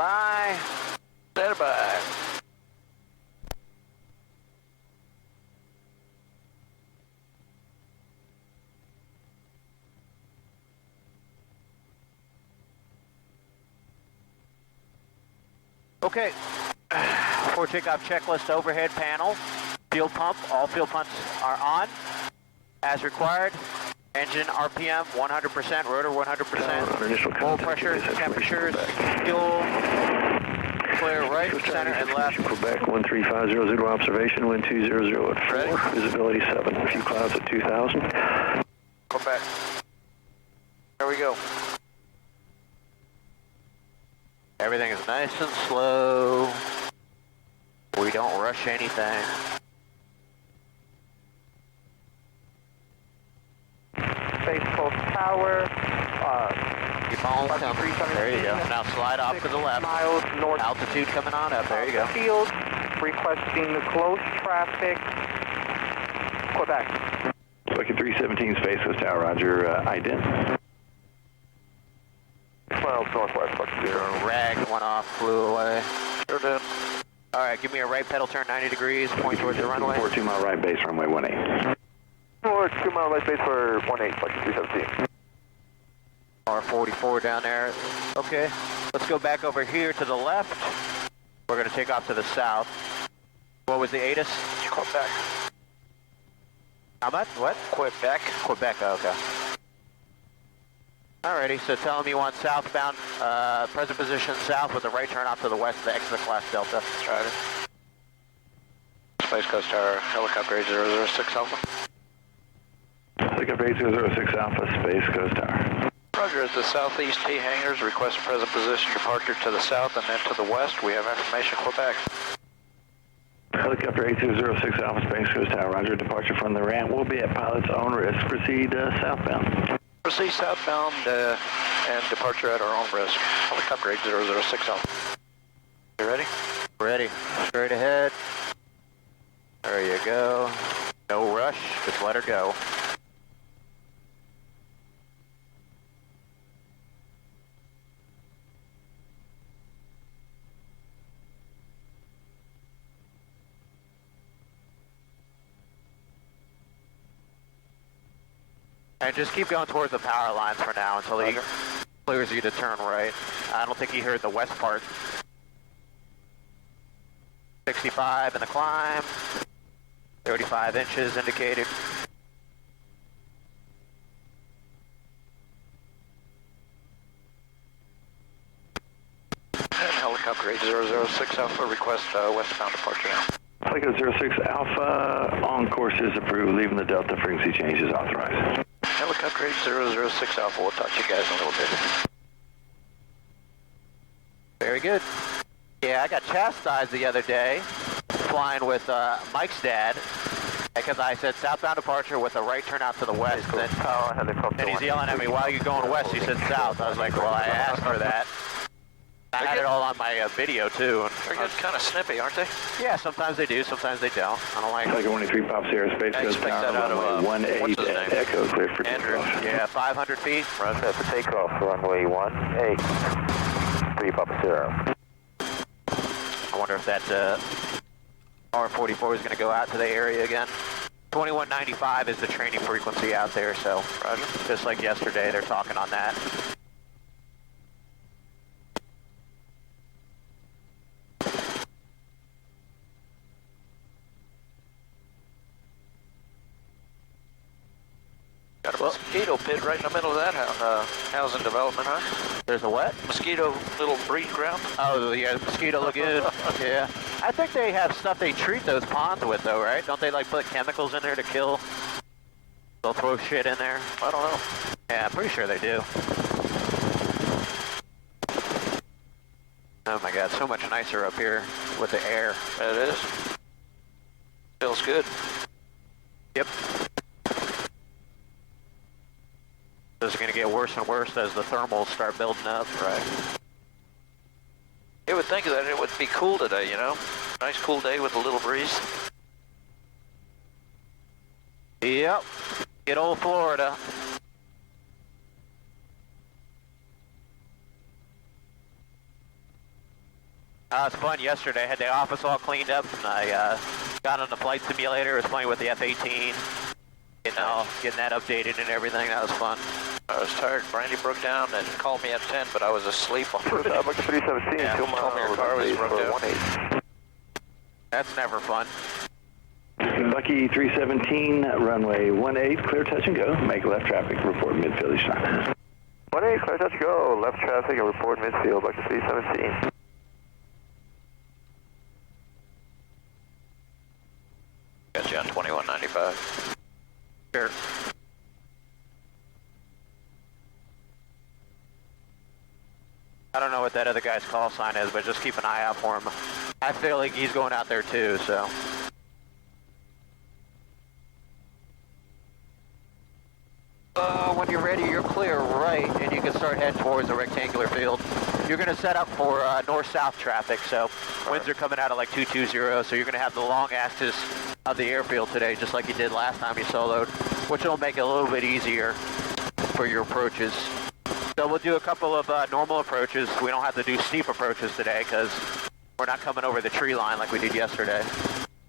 by. Stand by. Okay, for takeoff checklist overhead panel, fuel pump, all fuel pumps are on as required. Engine RPM 100%, rotor 100%, oil pressure, temperatures, fuel, clear right, center, and left. Quebec 13500 observation, wind 200 at 4, visibility 7, a few clouds at 2000. Quebec. There we go. Everything is nice and slow. We don't rush anything. Space Coast Tower. Keep on coming. There you go. Now slide off to the left. Miles north. Altitude coming on up. There you go. Field. Requesting the close traffic. Quebec. Quebec 317 Space Coast Tower, roger, ident. 12 northwest, Rag went off, flew away. Sure did. All right, give me a right pedal turn 90 degrees, point towards the runway. 42 mile right base, runway 18. Or 2 mile right base for 18, Flight 317. R44 down there. Okay, let's go back over here to the left. We're going to take off to the south. What was the ATIS? Quebec. How much? What? Quebec. Quebec, okay. Alrighty, so tell them you want southbound, present position south with a right turn off to the west of the exit class Delta. Roger. Space Coast Tower, helicopter 8006 Alpha. Helicopter 8006 Alpha, Space Coast Tower. Roger, as the southeast T hangars request present position departure to the south and then to the west. We have information Quebec. Helicopter 8206 Alpha, Space Coast Tower, roger, departure from the ramp will be at pilot's own risk. Proceed southbound. Proceed southbound and departure at our own risk. Helicopter 8006 Alpha. You ready? Ready. Straight ahead. There you go. No rush, just let her go. And just keep going towards the power lines for now until he clears you to turn right. I don't think he heard the west part. 65 in the climb. 35 inches indicated. And helicopter 8006 Alpha, request westbound departure now. Helicopter 06 Alpha, on course is approved, leaving the Delta frequency change is authorized. Helicopter 8006 Alpha, we'll talk to you guys in a little bit. Very good. Yeah, I got chastised the other day flying with Mike's dad because I said southbound departure with a right turn out to the west. And he's yelling at me, why are you going west? He said south. I was like, well, I asked for that. I had it all on my video too. They're getting kind of snippy, aren't they? Yeah, sometimes they do, sometimes they don't. I don't like it. Tiger 23 pops here, Space I Coast expect Tower, that out of, runway 18 what's his name? Echo, clear for Andrew. takeoff. Yeah, 500 feet. Roger, for takeoff, runway 18, 3 Papa 0. I wonder if that R44 is going to go out to the area again. 2195 is the training frequency out there, so Roger. Just like yesterday, they're talking on that. Got a mosquito pit right in the middle of that housing development, huh? There's a what? Mosquito little breeding ground. Oh, yeah, mosquito lagoon. Yeah. I think they have stuff they treat those ponds with, though, right? Don't they, like, put chemicals in there to kill? They'll throw shit in there? I don't know. Yeah, I'm pretty sure they do. Oh, my God, so much nicer up here with the air. It is. Feels good. Yep. This is going to get worse and worse as the thermals start building up. Right. You would think that it would be cool today, you know? Nice cool day with a little breeze. Yep. Good old Florida. It was fun yesterday. I had the office all cleaned up, and I got on the flight simulator. Was playing with the F-18, getting that updated and everything. That was fun. I was tired. Brandy broke down and called me at 10, but I was asleep on the Bucket 317, Yeah. 2 Told me your miles, car was broke down. 18. That's never fun. Bucky 317, runway 18, clear touch and go. Make left traffic, report midfield each time. 18, clear touch, go. Left traffic and report midfield, Bucket 317. Got you on 2195. Sure. I don't know what that other guy's call sign is, but just keep an eye out for him. I feel like he's going out there too, so. When you're ready, you're clear right, and you can start heading towards the rectangular field. You're going to set up for north-south traffic, so winds are coming out at like 220, so you're going to have the long axis of the airfield today, just like you did last time you soloed, which will make it a little bit easier for your approaches. So we'll do a couple of normal approaches. We don't have to do steep approaches today because we're not coming over the tree line like we did yesterday.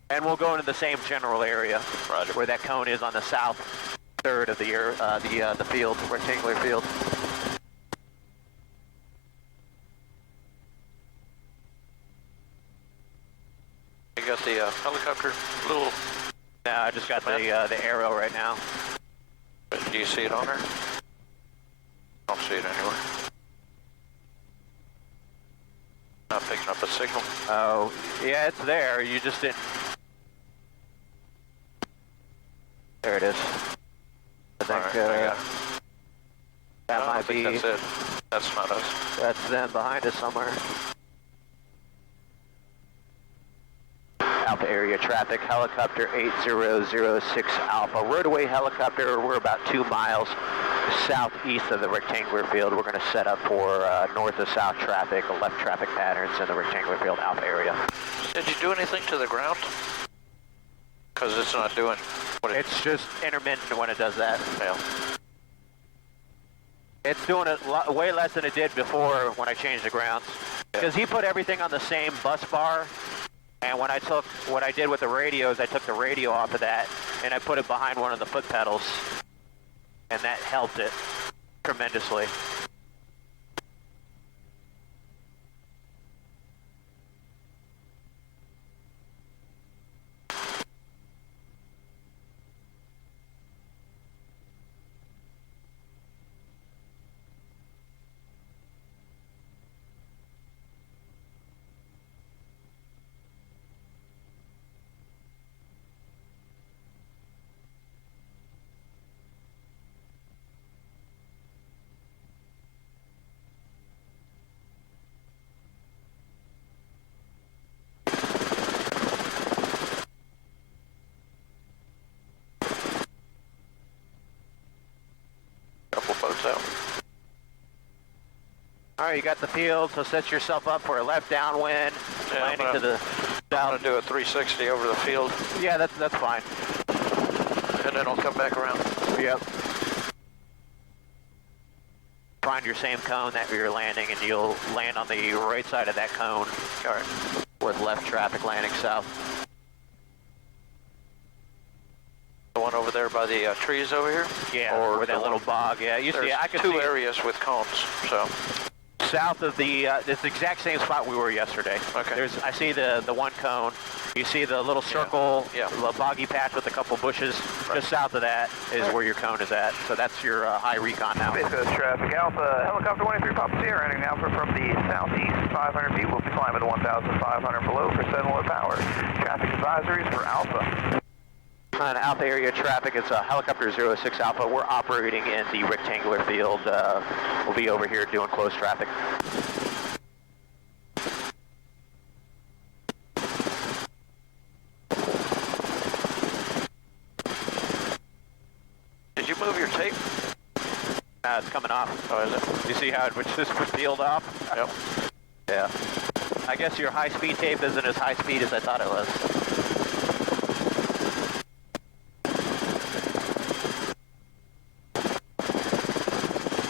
And we'll go into the same general area, Roger. where that cone is on the south third of the field, rectangular field. You got the helicopter little... No, I just got the arrow right now. Do you see it on there? I don't see it anywhere. Not picking up a signal. Oh, yeah, it's there. You just didn't. There it is. I think All right, I got it. that No, I might think be. that's it. That's not us. That's them behind us somewhere. Alpha area traffic, helicopter 8006 Alpha. Rotorway helicopter, we're about 2 miles southeast of the rectangular field. We're going to set up for north to south traffic, left traffic patterns in the rectangular field Alpha area. Did you do anything to the ground? Because it's not doing what It's just intermittent when it does that. Yeah. It's doing it way less than it did before when I changed the grounds. Because he put everything on the same bus bar. And when what I did with the radios, I took the radio off of that and I put it behind one of the foot pedals. And that helped it tremendously. Couple boats out. All right, you got the field, so set yourself up for a left downwind, Yeah, landing I'm to the gonna south. do a 360 over the field, Yeah, that's fine. and then I'll come back around. Yep. Find your same cone that you're landing, and you'll land on the right side of that cone. All right. With left traffic landing south. The one over there by the trees over here? Yeah, Or where the that little one- bog. Yeah, you There's see, I can two see it. areas with cones, so. South of the, it's the exact same spot we were yesterday. Okay. I see the one cone. You see the little circle, Yeah. the boggy patch with a couple bushes. Right. Just south of that is where your cone is at. So that's your high recon now. Space Coast traffic, Alpha, helicopter 23 Papa Sierra, entering Alpha from the southeast, 500 feet. We'll be climbing to 1,500 below for 7 power. Traffic advisories for Alpha. On Alpha area traffic, it's helicopter 06 Alpha. We're operating in the rectangular field. We'll be over here doing close traffic. Did you move your tape? It's coming off. Oh, is it? You see how it just was peeled off? Yep. Yeah. I guess your high-speed tape isn't as high speed as I thought it was.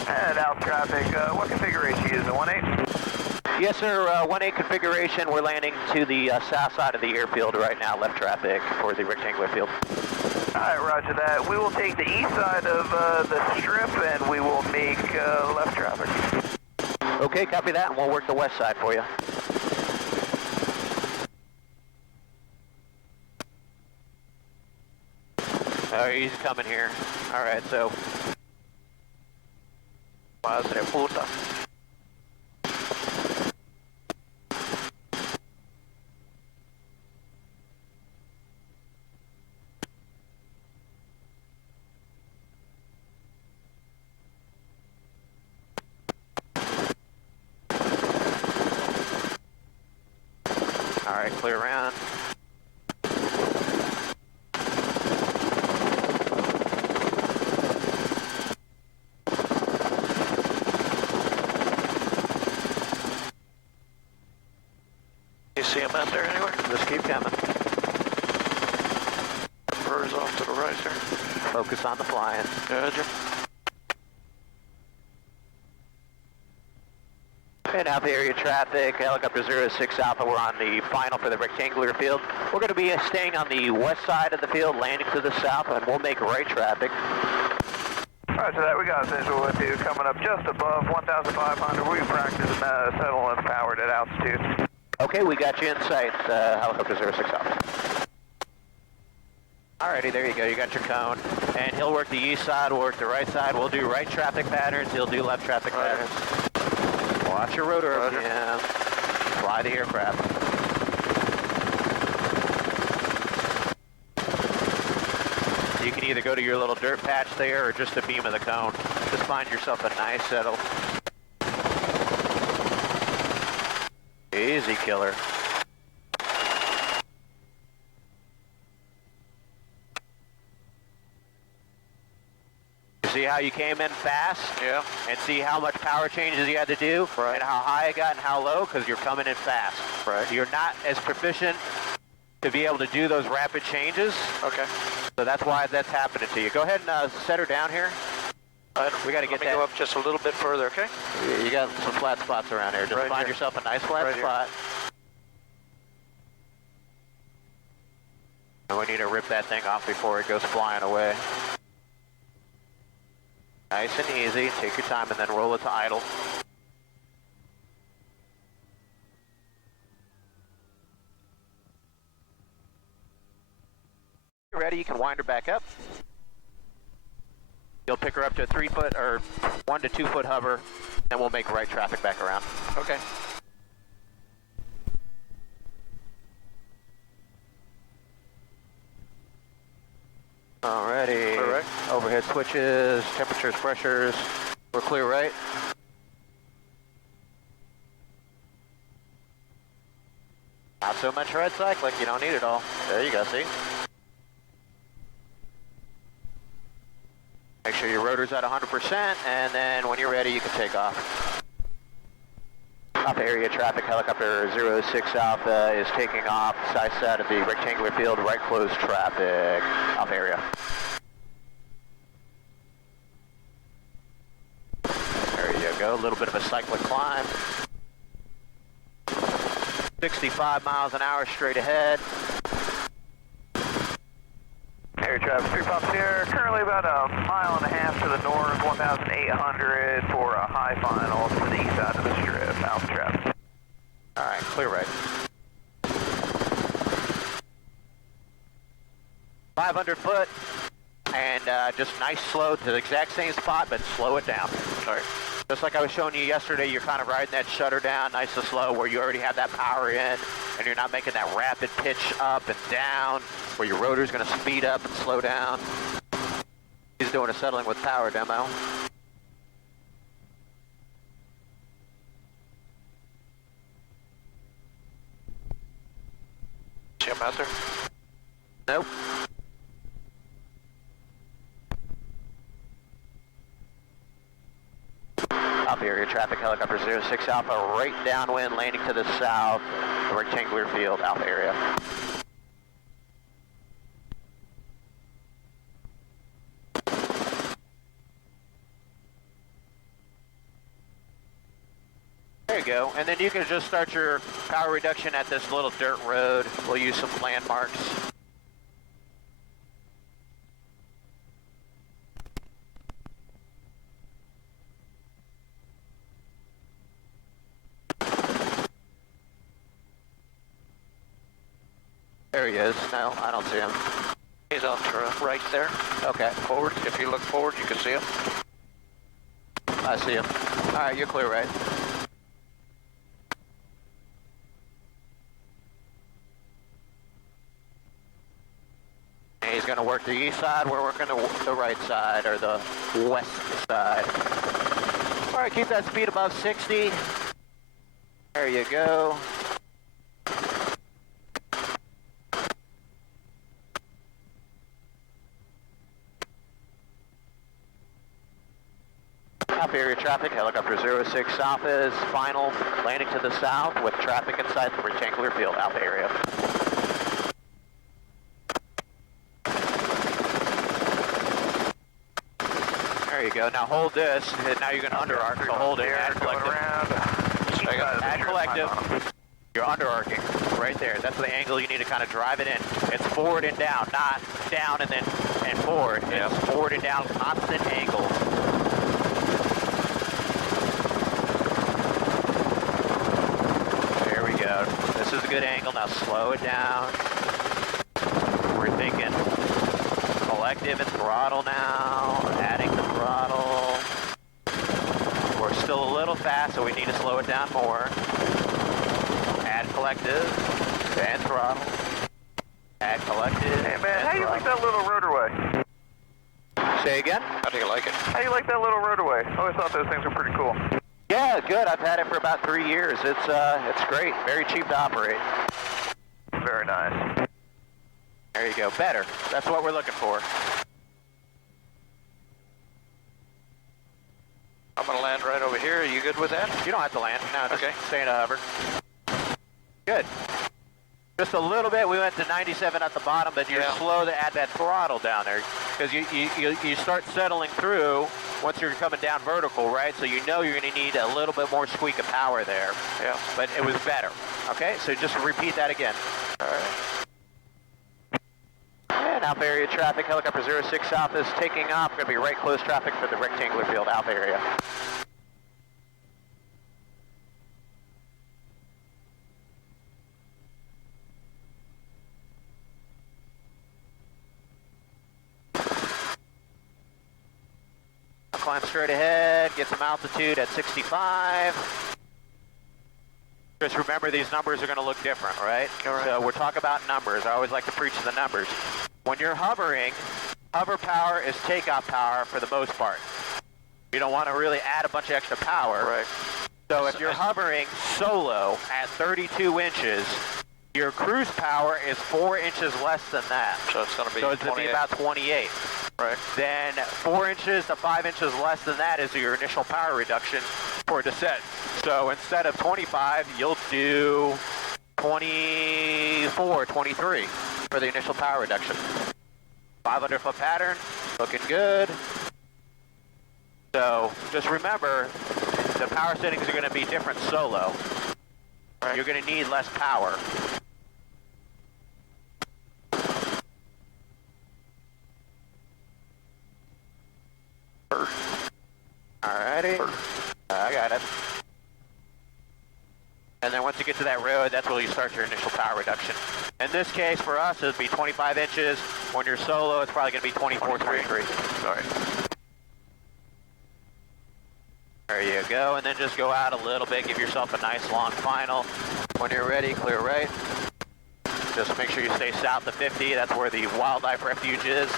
And Alpha traffic, what configuration is it? 1-8? Yes, sir. 1-8 configuration. We're landing to the south side of the airfield right now. Left traffic for the rectangular field. Alright, roger that. We will take the east side of the strip and we will make left traffic. Okay, copy that, and we'll work the west side for you. Alright, he's coming here. Alright, so... Madre puta. Alright, clear around. You see him out there anywhere? Just keep coming. Spurs off to the right there. Focus on the flying. Roger. And Alpha area traffic, helicopter 06 Alpha, we're on the final for the rectangular field. We're going to be staying on the west side of the field, landing to the south, and we'll make right traffic. Roger that, we got visual with you coming up just above 1,500. We practice settling powered at altitude. Okay, we got you in sight, helicopter 06 Alpha. Alrighty, there you go, you got your cone. And he'll work the east side, we'll work the right side. We'll do right traffic patterns, he'll do left traffic patterns. Watch your rotor, yeah. Fly the aircraft. You can either go to your little dirt patch there or just a beam of the cone. Just find yourself a nice settle. Easy killer. See how you came in fast? Yeah. And see how much power changes you had to do? Right. And how high it got and how low? Because you're coming in fast. Right. You're not as proficient to be able to do those rapid changes. Okay. So that's why that's happening to you. Go ahead and set her down here. We got to get Let me go up just a little bit further, okay? You got some flat spots around here. Just Right find here. yourself a nice flat Right here. spot. And we need to rip that thing off before it goes flying away. Nice and easy. Take your time and then roll it to idle. You're ready, you can wind her back up. You'll pick her up to a 3 foot or 1 to 2 foot hover, and we'll make right traffic back around. Okay. Alrighty. Clear right. Overhead switches, temperatures, pressures. We're clear right. Not so much red cyclic, you don't need it all. There you go, see? Make sure your rotor's at 100%, and then when you're ready, you can take off. Alpha area traffic, helicopter 06 Alpha is taking off, side side of the rectangular field, right close traffic, Alpha area. There you go, a little bit of a cyclic climb. 65 miles an hour straight ahead. Air traffic, 3 pops here. Currently about a mile and a half to the north, 1,800 for a high final to the east side of the strip, Alpha traffic. Alright, clear right. 500 foot, and just nice slow to the exact same spot, but slow it down. Sorry. Just like I was showing you yesterday, you're kind of riding that shutter down nice and slow where you already have that power in, and you're not making that rapid pitch up and down where your rotor's going to speed up and slow down. He's doing a settling with power demo. See him out there? Nope. Alpha area traffic, helicopter 06 Alpha, right downwind, landing to the south, the rectangular field, Alpha area. Very you go. And then you can just start your power reduction at this little dirt road. We'll use some landmarks. There he is. No, I don't see him. He's on to right there. Okay. Forward. If you look forward, you can see him. I see him. All right, you're clear, right? And he's going to work the east side. We're working the right side, or the west side. All right, keep that speed above 60. There you go. Alpha area traffic, helicopter 06 South is final, landing to the south with traffic inside the rectangular field, Alpha area. There you go, now hold this, and now you're going to under arc, so hold it, add collective. Add collective, you're under arcing, right there, that's the angle you need to kind of drive it in. It's forward and down, not down and then and forward, it's forward and down, constant angle. This is a good angle, now slow it down. We're thinking collective and throttle now, adding the throttle. We're still a little fast, so we need to slow it down more. Add collective and throttle. Add collective. Hey man, how you like that little rotorway? Say again? How do you like it? How you like that little rotorway? I always thought those things were pretty cool. Yeah, good. I've had it for about 3 years. It's great. Very cheap to operate. Very nice. There you go. Better. That's what we're looking for. I'm going to land right over here. Are you good with that? You don't have to land. No, just okay. stay in a hover. Good. Just a little bit. We went to 97 at the bottom, but you're slow to add that throttle down there because you start settling through once you're coming down vertical, right? So you know you're going to need a little bit more squeak of power there. Yeah. But it was better. Okay, so just repeat that again. All right. And Alpha area traffic, helicopter 06 South is taking off. Going to be right close traffic for the rectangular field, Alpha area. Climb straight ahead, get some altitude at 65. Just remember these numbers are going to look different, right? So we're talking about numbers. I always like to preach the numbers. When you're hovering, hover power is takeoff power for the most part. You don't want to really add a bunch of extra power. Right. So if you're hovering solo at 32 inches, your cruise power is 4 inches less than that. So it's going to be So it's going to be about 28. Right. Then 4 inches to 5 inches less than that is your initial power reduction for descent. So instead of 25, you'll do 24, 23 for the initial power reduction. 500-foot pattern, looking good. So just remember, the power settings are going to be different solo. Right. You're going to need less power. Alrighty, I got it. And then once you get to that road, that's where you start your initial power reduction. In this case, for us, it would be 25 inches. When you're solo, it's probably going to be 24, 23. Sorry. There you go, and then just go out a little bit, give yourself a nice long final. When you're ready, clear right. Just make sure you stay south of 50, that's where the wildlife refuge is.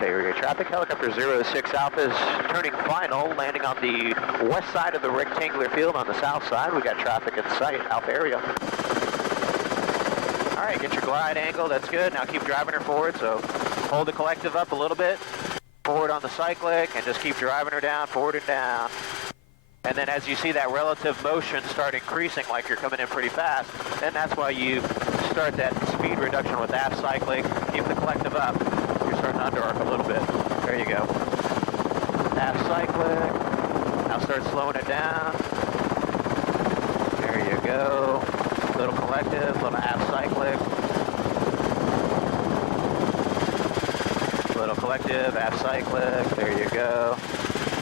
Area traffic, helicopter 06 Alpha is turning final, landing on the west side of the rectangular field. On the south side, we got traffic in sight, Alpha area. All right, get your glide angle, that's good. Now keep driving her forward, so hold the collective up a little bit, forward on the cyclic, and just keep driving her down, forward and down. And then as you see that relative motion start increasing like you're coming in pretty fast, then that's why you start that speed reduction with aft cycling. Keep the collective up. You're starting to under arc a little bit. There you go. Aft cycling. Now start slowing it down. There you go. Little collective, little aft cycling. Little collective, aft cyclic, there you go.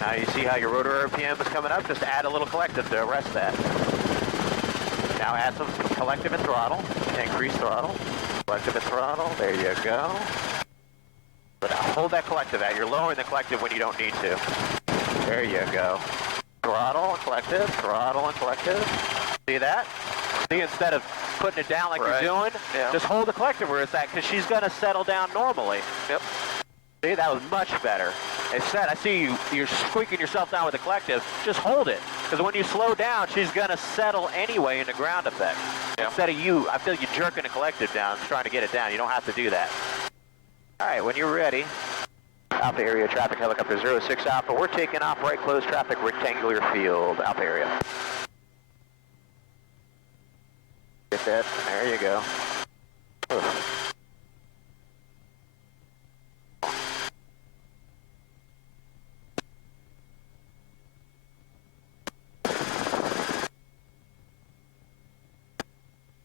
Now you see how your rotor RPM is coming up, just add a little collective to arrest that. Now add some collective and throttle, increase throttle, collective and throttle, there you go. But now hold that collective out, you're lowering the collective when you don't need to. There you go. Throttle and collective, see that? See, instead of putting it down like you're doing, just hold the collective where it's at, because she's going to settle down normally. Yep. See, that was much better. Instead, I see you're squeaking yourself down with the collective. Just hold it, because when you slow down, she's going to settle anyway into ground effect. Yep. Instead of you, I feel you jerking the collective down, trying to get it down. You don't have to do that. All right, when you're ready, Alpha area, traffic helicopter 06 Alpha. We're taking off right close traffic, rectangular field, Alpha area. Get that, there you go.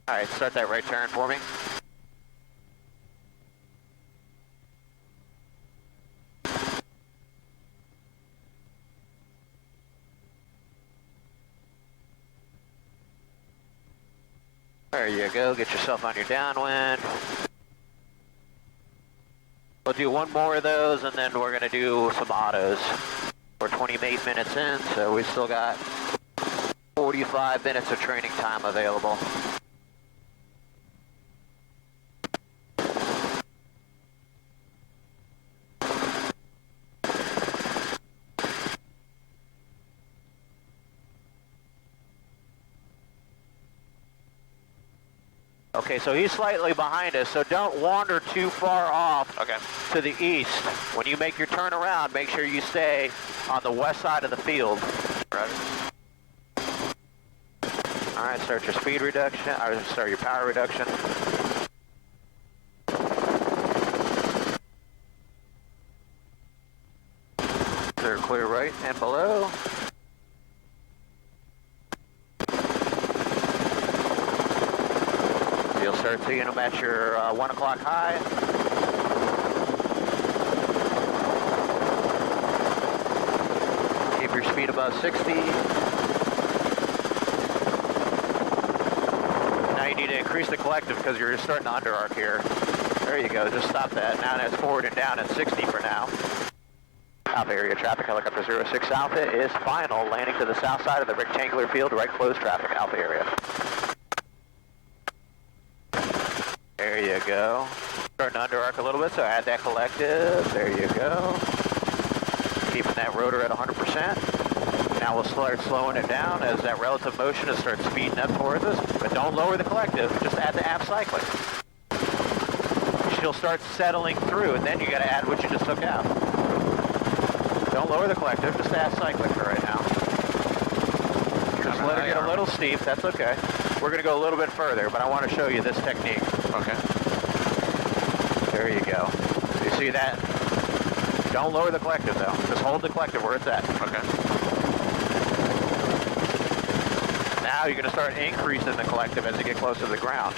All right, start that right turn for me. There you go, get yourself on your downwind. We'll do one more of those and then we're gonna do some autos. We're 28 minutes in, so we still got 45 minutes of training time available. Okay, so he's slightly behind us, so don't wander too far off to the east. When you make your turn around, make sure you stay on the west side of the field. Right. All right, start your speed reduction, or start your power reduction. Clear right and below. You'll start seeing them at your 1 o'clock high. Keep your speed above 60. Now you need to increase the collective because you're starting to under arc here. There you go, just stop that. Now that's forward and down at 60 for now. Alpha area traffic, helicopter 06 Alpha is final, landing to the south side of the rectangular field, right close traffic, Alpha area. There you go. Starting to under arc a little bit, so add that collective. There you go. Keeping that rotor at 100%. Now we'll start slowing it down as that relative motion will start speeding up towards us. But don't lower the collective, just add the aft cycling. She'll start settling through, and then you got to add what you just took out. Don't lower the collective, just add cycling for right now. Just let her get a little steep, that's okay. We're going to go a little bit further, but I want to show you this technique. Okay. There you go. You see that? Don't lower the collective though. Just hold the collective where it's at. Okay. Now you're going to start increasing the collective as you get closer to the ground.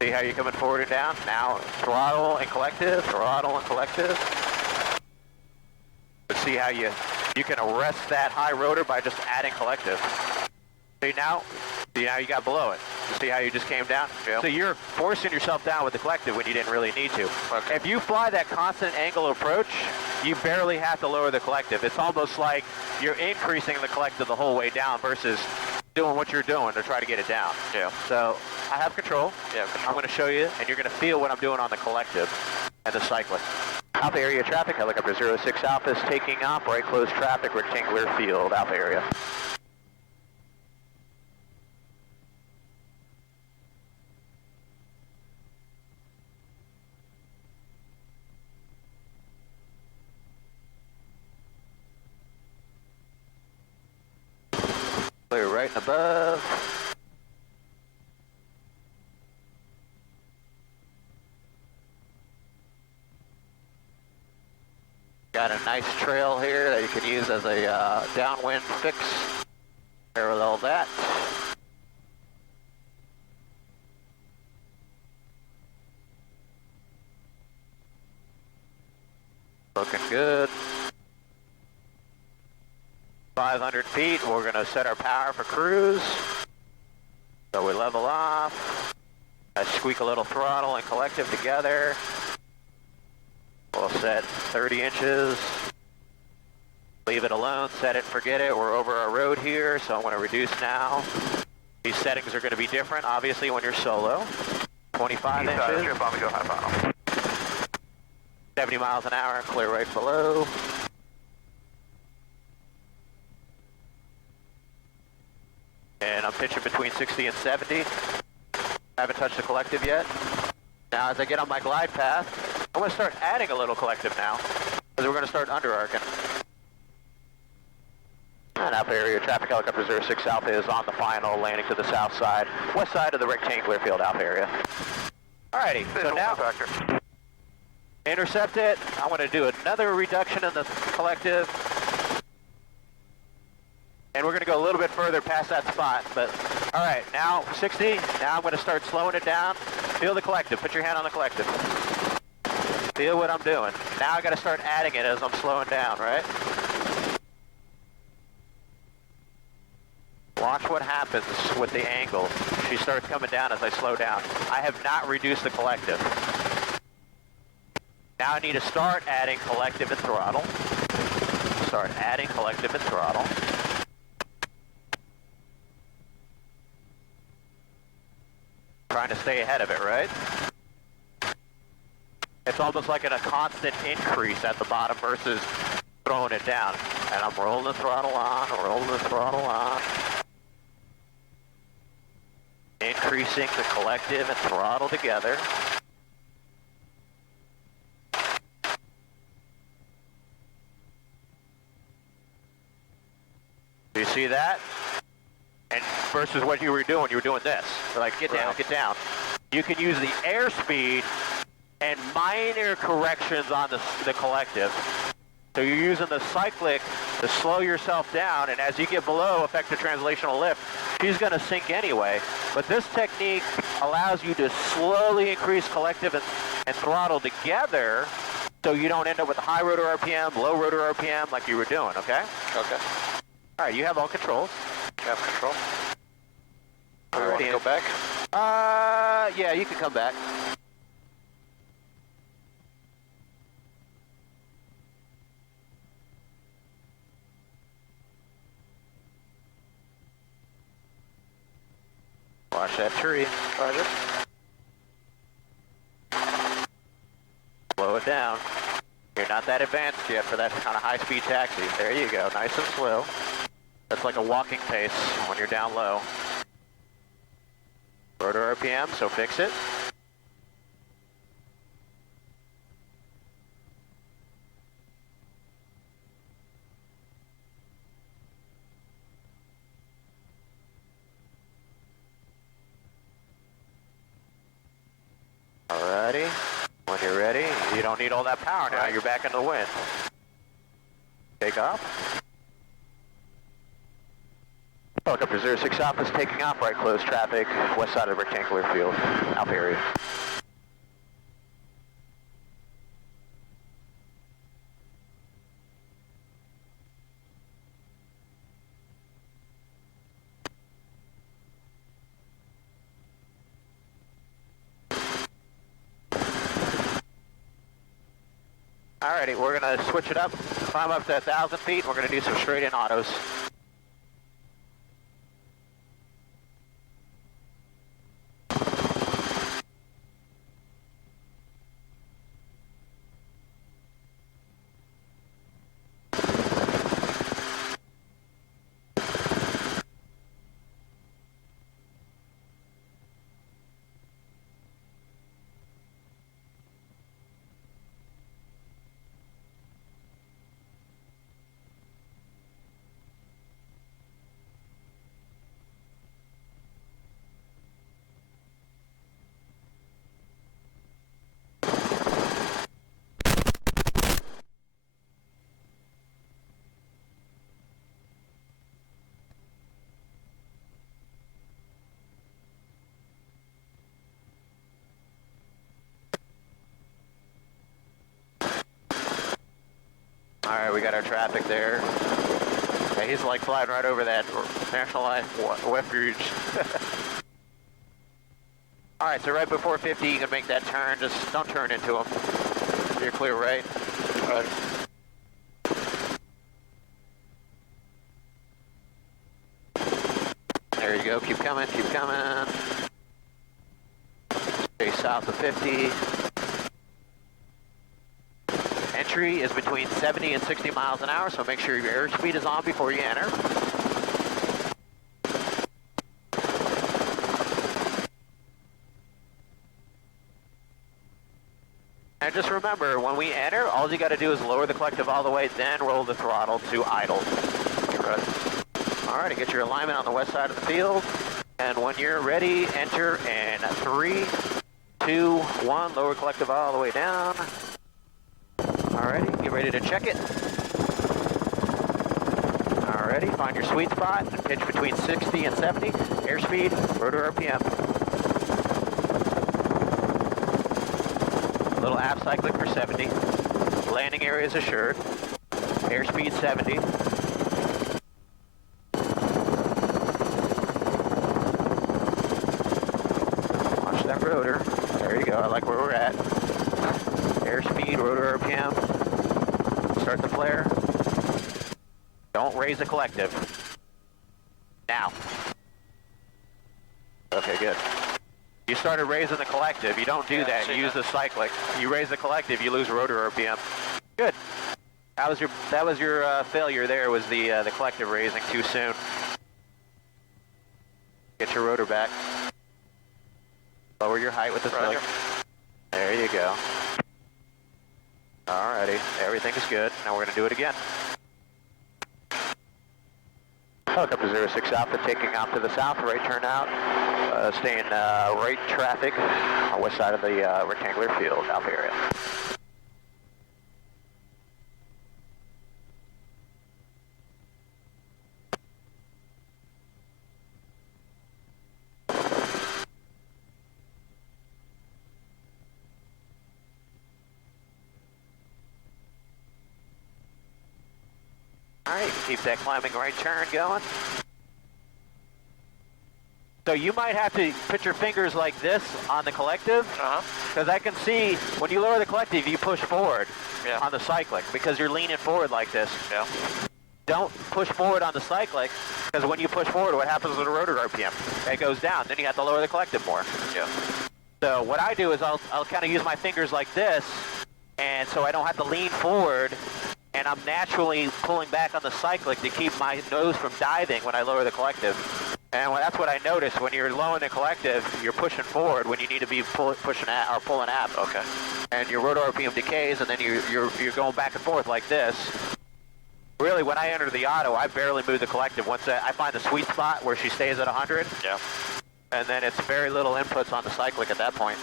See how you're coming forward and down? Now throttle and collective, throttle and collective. See how you can arrest that high rotor by just adding collective. See now you got below it. See how you just came down? Yep. So you're forcing yourself down with the collective when you didn't really need to. Okay. If you fly that constant angle approach, you barely have to lower the collective. It's almost like you're increasing the collective the whole way down versus doing what you're doing to try to get it down. Yeah. So I have control. Yeah. I'm going to show you, and you're going to feel what I'm doing on the collective and the cycling. Alpha area traffic, helicopter 06 Alpha is taking off, right close traffic, rectangular field, Alpha area. above. Got a nice trail here that you can use as a downwind fix. Parallel that. Looking good. 500 feet, we're gonna set our power for cruise. So we level off. I squeak a little throttle and collective together. We'll set 30 inches. Leave it alone, set it, forget it. We're over our road here, so I'm gonna reduce now. These settings are gonna be different, obviously, when you're solo. 25 inches. Strip on the go high final. 70 miles an hour, clear right below. And I'm pitching between 60 and 70. I haven't touched the collective yet. Now as I get on my glide path, I'm going to start adding a little collective now, because we're going to start under-arcing. And Alpha area, traffic helicopter 06 Alpha is on the final, landing to the south side, west side of the rectangular field Alpha area. Alrighty, so now, intercept it. I'm going to do another reduction in the collective. And we're going to go a little bit further past that spot, but alright, now 60, now I'm going to start slowing it down. Feel the collective, put your hand on the collective. Feel what I'm doing. Now I got to start adding it as I'm slowing down, right? Watch what happens with the angle. She starts coming down as I slow down. I have not reduced the collective. Now I need to start adding collective and throttle. Start adding collective and throttle. Trying to stay ahead of it, right? It's almost like a constant increase at the bottom versus throwing it down. And I'm rolling the throttle on, rolling the throttle on. Increasing the collective and throttle together. Do you see that? And versus what you were doing this. Like, get down, get down. You can use the airspeed and minor corrections on the collective. So you're using the cyclic to slow yourself down, and as you get below effective translational lift, she's going to sink anyway. But this technique allows you to slowly increase collective and throttle together, so you don't end up with high rotor RPM, low rotor RPM like you were doing, okay? Okay. All right, you have all controls. Cap control. Do we want to go back? Yeah, you can come back. Watch that tree. Roger. Slow it down. You're not that advanced yet for that kind of high-speed taxi. There you go, nice and slow. That's like a walking pace when you're down low. Rotor RPM, so fix it. Alrighty, when you're ready, you don't need all that power now, you're back in the wind. Take off. Helicopter 06 Alpha is taking off, right close traffic, west side of the rectangular field, Alpha area. Alrighty, we're going to switch it up, climb up to 1,000 feet, we're going to do some straight-in autos. All right, we got our traffic there. Yeah, he's like flying right over that National Life refuge. All right, so right before 50, you can make that turn. Just don't turn into him. You're clear, right? All right. There you go. Keep coming. Keep coming. Stay south of 50. Entry is between 70 and 60 miles an hour, so make sure your airspeed is on before you enter. And just remember, when we enter, all you got to do is lower the collective all the way, then roll the throttle to idle. Good. All right, get your alignment on the west side of the field. And when you're ready, enter in 3, 2, 1. Lower collective all the way down. Alrighty, get ready to check it. Alrighty, find your sweet spot and pitch between 60 and 70. Airspeed, rotor RPM. Little aft cyclic for 70. Landing area is assured. Airspeed 70. Watch that rotor. There you go, I like where we're at. Airspeed, rotor RPM. Start the flare. Don't raise the collective. Now. Okay, good. You started raising the collective. You don't do that. You use the cyclic. You raise the collective, you lose rotor RPM. Good. That was your failure there, was the collective raising too soon. Get your rotor back. Lower your height with the cyclic. There you go. Alrighty, everything is good. Now we're going to do it again. Helicopter 06 Alpha taking off to the south, right turn out. Staying right traffic on west side of the rectangular field, Alpha area. All right, keep that climbing right turn going. So you might have to put your fingers like this on the collective, because I can see when you lower the collective, you push forward on the cyclic because you're leaning forward like this. Yeah. Don't push forward on the cyclic, because when you push forward, what happens with the rotor RPM? It goes down. Then you have to lower the collective more. Yeah. So what I do is I'll kind of use my fingers like this, and so I don't have to lean forward. And I'm naturally pulling back on the cyclic to keep my nose from diving when I lower the collective. And that's what I noticed. When you're lowering the collective, you're pushing forward when you need to be pushing or pulling aft. Okay. And your rotor RPM decays, and then you're going back and forth like this. Really, when I enter the auto, I barely move the collective. Once I find the sweet spot where she stays at 100. Yeah. And then it's very little inputs on the cyclic at that point.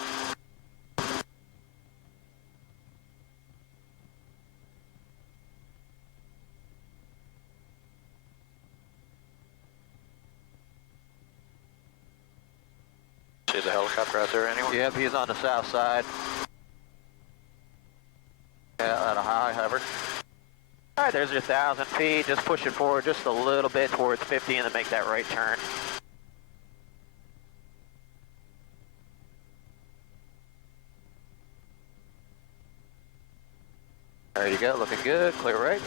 See the helicopter out there anywhere? Yep, he's on the south side. Yeah, at a high hover. All right, there's your 1,000 feet. Just push it forward just a little bit towards 50 and then make that right turn. There you go, looking good. Clear right.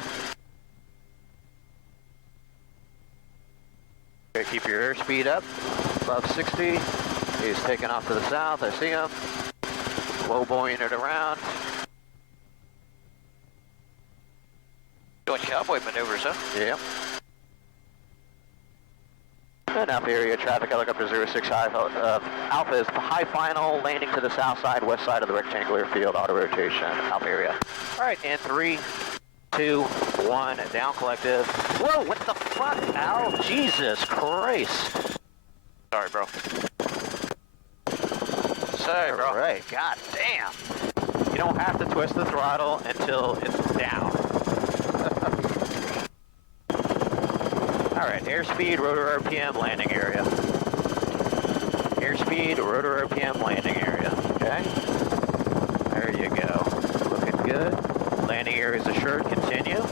Okay, keep your airspeed up, above 60. He's taking off to the south, I see him. Low buoying it around. Doing cowboy maneuvers, huh? Yep. And Alpha area traffic, helicopter 06 Alpha is high final, landing to the south side, west side of the rectangular field, auto rotation, Alpha area. All right, and 3, 2, 1, down collective. Whoa, what the fuck, Al? Jesus Christ. Sorry, bro. Sorry, bro. All right, god damn. You don't have to twist the throttle until it's down. All right, airspeed, rotor RPM, landing area. Airspeed, rotor RPM, landing area. Okay? There you go. Looking good. Landing area is assured. Continue.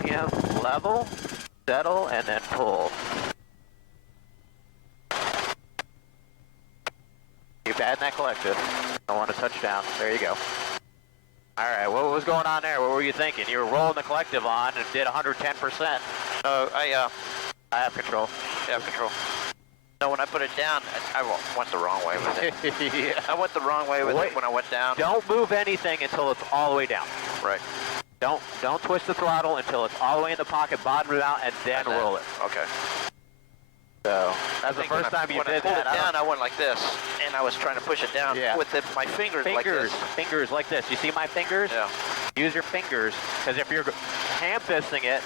RPM, level, settle, and then pull. Keep adding that collective. Don't want to touch down. There you go. Alright, what was going on there? What were you thinking? You were rolling the collective on and did 110%. I have control. I have control. No, when I put it down, I went the wrong way with it. Yeah. I went the wrong way with it when I went down. Don't move anything until it's all the way down. Right. Don't twist the throttle until it's all the way in the pocket, bottom it out, and then roll it. Okay. So that's the first time you did that. When I pulled it down, I went like this, and I was trying to push it down with my fingers like this. Fingers like this. You see my fingers? Yeah. Use your fingers, because if you're ham-fisting it,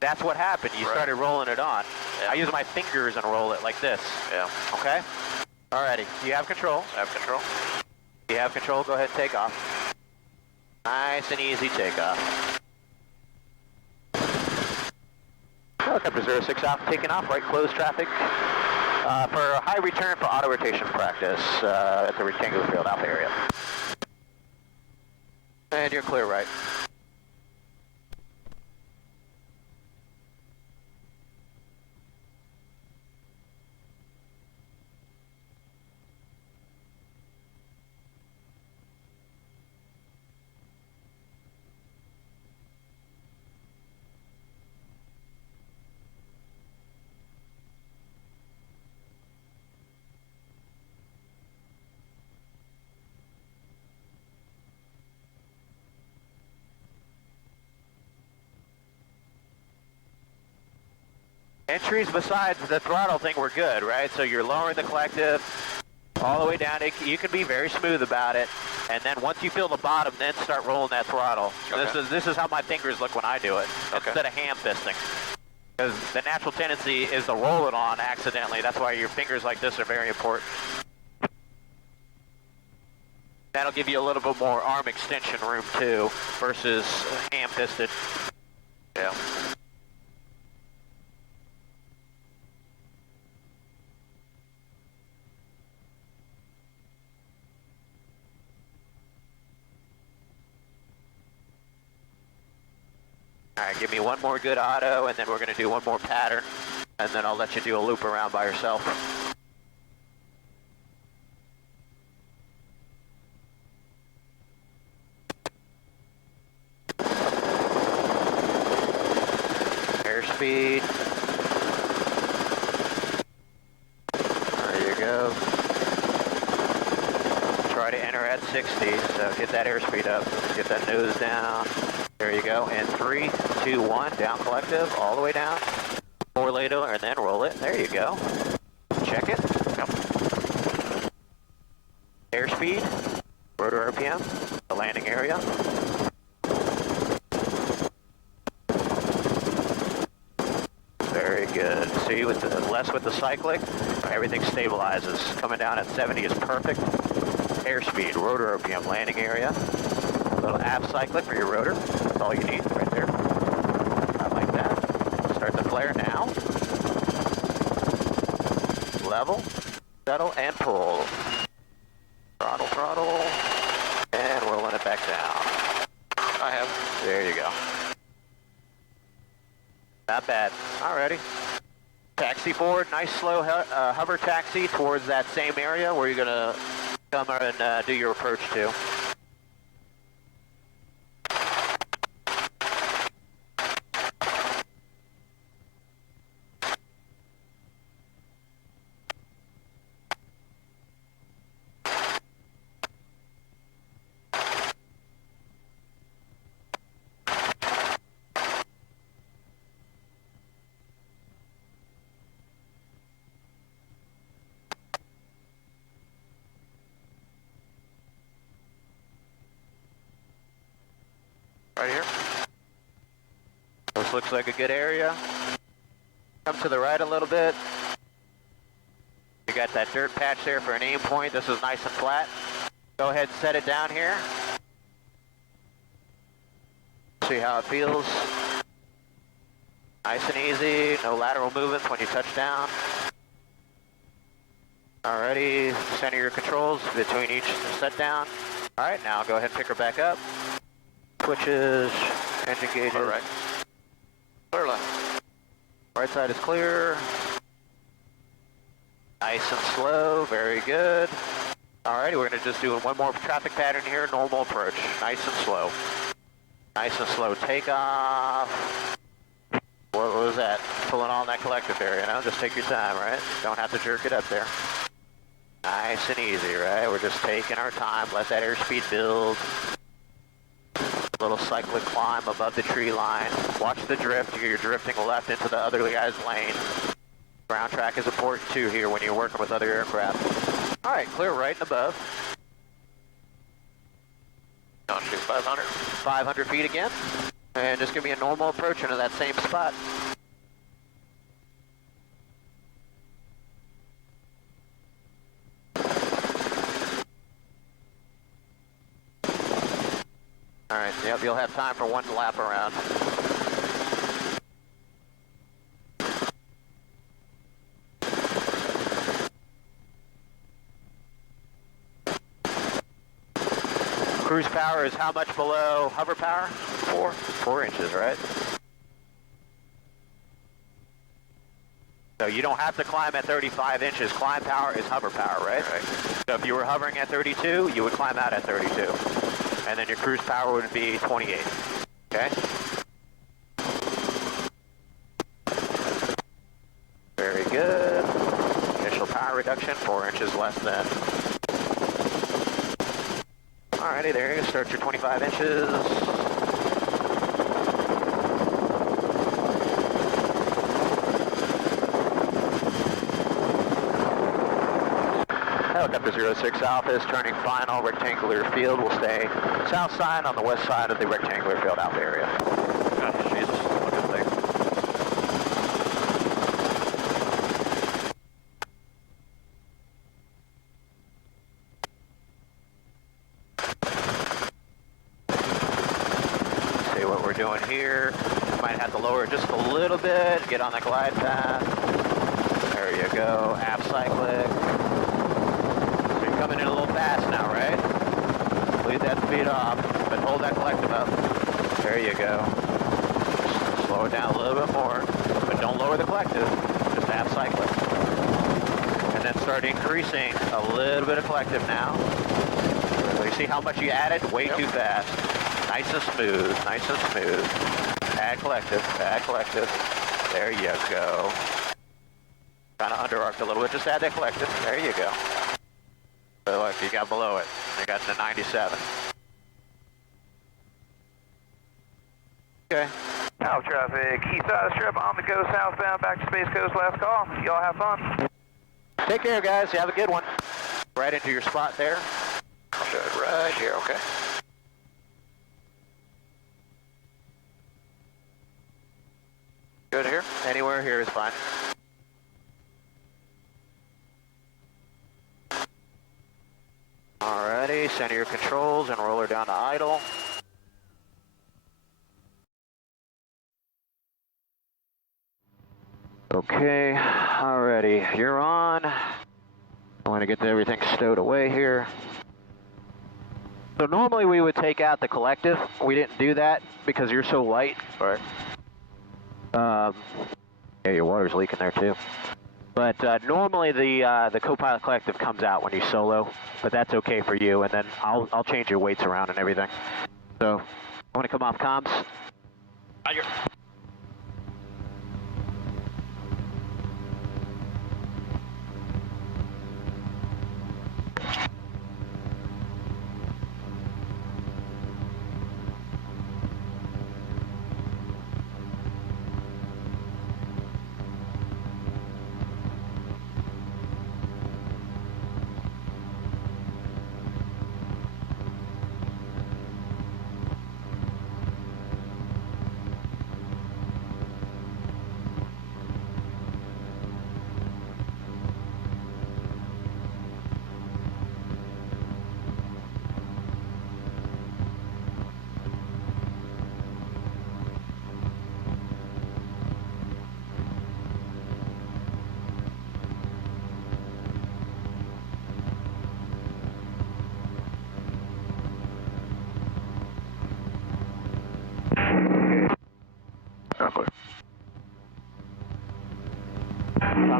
that's what happened. You started rolling it on. Yeah. I use my fingers and roll it like this. Yeah. Okay? Alrighty. You have control. I have control. You have control. Go ahead and take off. Nice and easy takeoff. Helicopter 06 Alpha taking off, right close traffic for a high return for auto rotation practice at the rectangular field Alpha area. And you're clear right. Entries besides the throttle thing were good, right? So you're lowering the collective all the way down. You can be very smooth about it. And then once you feel the bottom, then start rolling that throttle. Okay. This is how my fingers look when I do it, instead of hand fisting. Because the natural tendency is to roll it on accidentally. That's why your fingers like this are very important. That'll give you a little bit more arm extension room too, versus hand fisted. Yeah. All right, give me one more good auto, and then we're going to do one more pattern, and then I'll let you do a loop around by yourself. Airspeed. There you go. Try to enter at 60, so get that airspeed up. Get that nose down. There you go. And 3, 2, 1, down collective, all the way down. 4 later, and then roll it. There you go. Check it. Yep. Airspeed, rotor RPM, the landing area. Very good. See, with the less with the cyclic, everything stabilizes. Coming down at 70 is perfect. Airspeed, rotor RPM, landing area. A little aft cyclic for your rotor. That's all you need right there. I like that. Start the flare now. Level, settle, and pull. Throttle, throttle, and rolling it back down. I have. There you go. Not bad. Alrighty. Taxi forward. Nice slow hover taxi towards that same area where you're going to come and do your approach to. Right here. This looks like a good area. Come to the right a little bit. You got that dirt patch there for an aim point. This is nice and flat. Go ahead and set it down here. See how it feels. Nice and easy. No lateral movements when you touch down. Alrighty, center your controls between each set down. Alright, now go ahead and pick her back up. Switches, engine gauges. All right. Right side is clear. Nice and slow, very good. Alrighty, we're gonna just do one more traffic pattern here, normal approach. Nice and slow. Nice and slow takeoff. What was that? Pulling on that collective there, you know? Just take your time, right? Don't have to jerk it up there. Nice and easy, right? We're just taking our time, let that airspeed build. Little cyclic climb above the tree line. Watch the drift, you're drifting left into the other guy's lane. Ground track is important too here when you're working with other aircraft. Alright, clear right and above. On to 500. 500 feet again. And just give me a normal approach into that same spot. Alright, yep, you'll have time for one lap around. Cruise power is how much below hover power? 4 inches, right? So you don't have to climb at 35 inches. Climb power is hover power, right? Right. So if you were hovering at 32, you would climb out at 32. And then your cruise power would be 28. Okay? Very good. Initial power reduction, 4 inches less than. Alrighty, there you go. Start your 25 inches. Helicopter 06 Alpha is turning final rectangular field. Will stay south side on the west side of the rectangular field Alpha area. Oh, Jesus, look at that. See what we're doing here. Might have to lower it just a little bit. Get on the glide path. There you go. Aft cyclic. Coming in a little fast now, right? Leave that speed off, but hold that collective up. There you go. Just slow it down a little bit more, but don't lower the collective, just half cyclic. And then start increasing a little bit of collective now. So you see how much you added? Way too fast. Nice and smooth, nice and smooth. Add collective, add collective. There you go. Kind of under-arced a little bit, just add that collective. There you go. So look, you got below it. You got to 97. Okay. Alpha traffic, east side of strip on the go southbound back to Space Coast, last call. Y'all have fun. Take care, guys. You have a good one. Right into your spot there. Good, right here, okay. Good here? Anywhere here is fine. Alrighty, center your controls and roll her down to idle. Okay, alrighty, you're on. I want to get everything stowed away here. So normally we would take out the collective. We didn't do that because you're so light. Right. Yeah, your water's leaking there too. But normally the co-pilot collective comes out when you solo, but that's okay for you, and then I'll change your weights around and everything. So, I want to come off comms. Roger.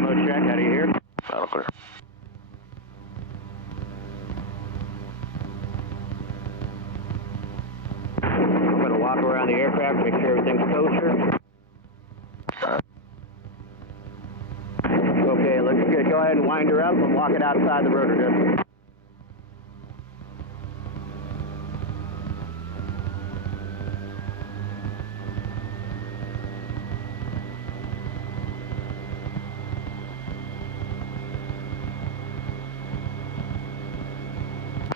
Combo check, how do you hear? Battle clear. I'm going to walk around the aircraft, make sure everything's kosher. Okay, looks good. Go ahead and wind her up and walk it outside the rotor disc.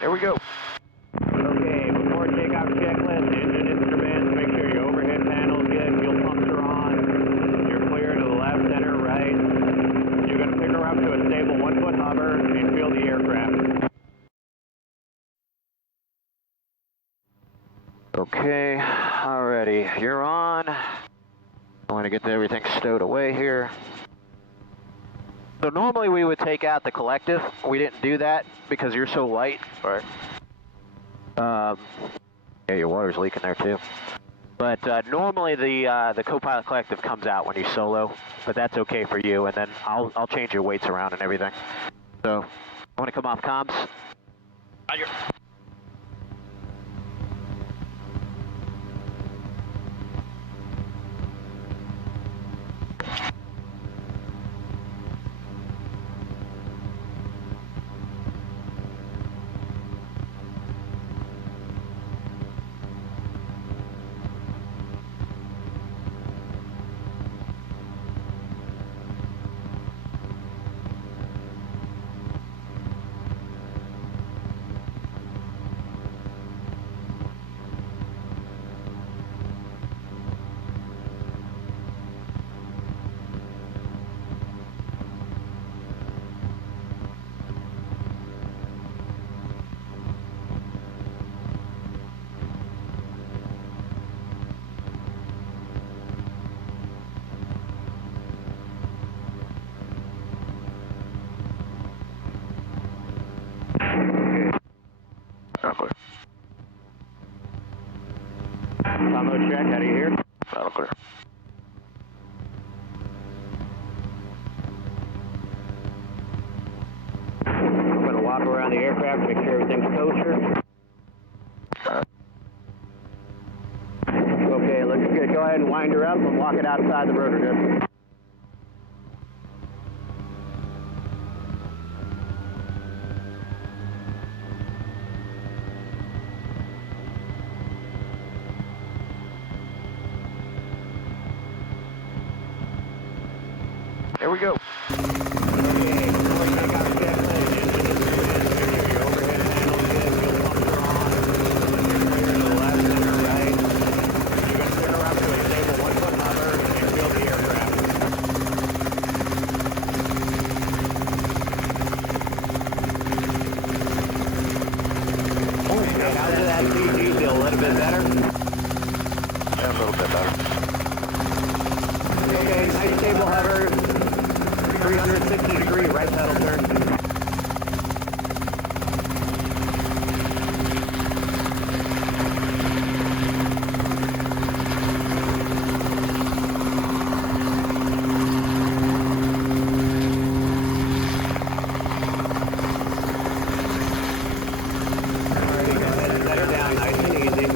Here we go. Okay, before takeoff checklist, engine instruments, make sure your overhead panel's good, fuel pumps are on, you're clear to the left, center, right. You're going to pick her up to a stable 1-foot hover and feel the aircraft. Okay, alrighty, you're on. I'm going to get everything stowed away here. So normally we would take out the collective. We didn't do that because you're so light. Right. Yeah, your water's leaking there too. But normally the co-pilot collective comes out when you solo, but that's okay for you. And then I'll change your weights around and everything. So I want to come off comms. Roger. Battle clear. Combo check, how do you hear? Battle clear. I'm going to walk around the aircraft, make sure everything's kosher. Okay, looks good. Go ahead and wind her up and walk it outside the rotor disc. Here we go. Okay, before takeoff checklist, engine instruments, make sure your overhead panel's good, fuel pumps are on, you're clear to the left, center, right. You're going to pick her up to a stable 1-foot hover and feel the aircraft. Okay, how's that CG feel? A little bit better? Yeah, a little bit better. Okay, nice stable hover, 360 degree right pedal turn. Alrighty, go ahead and set her down nice and easy.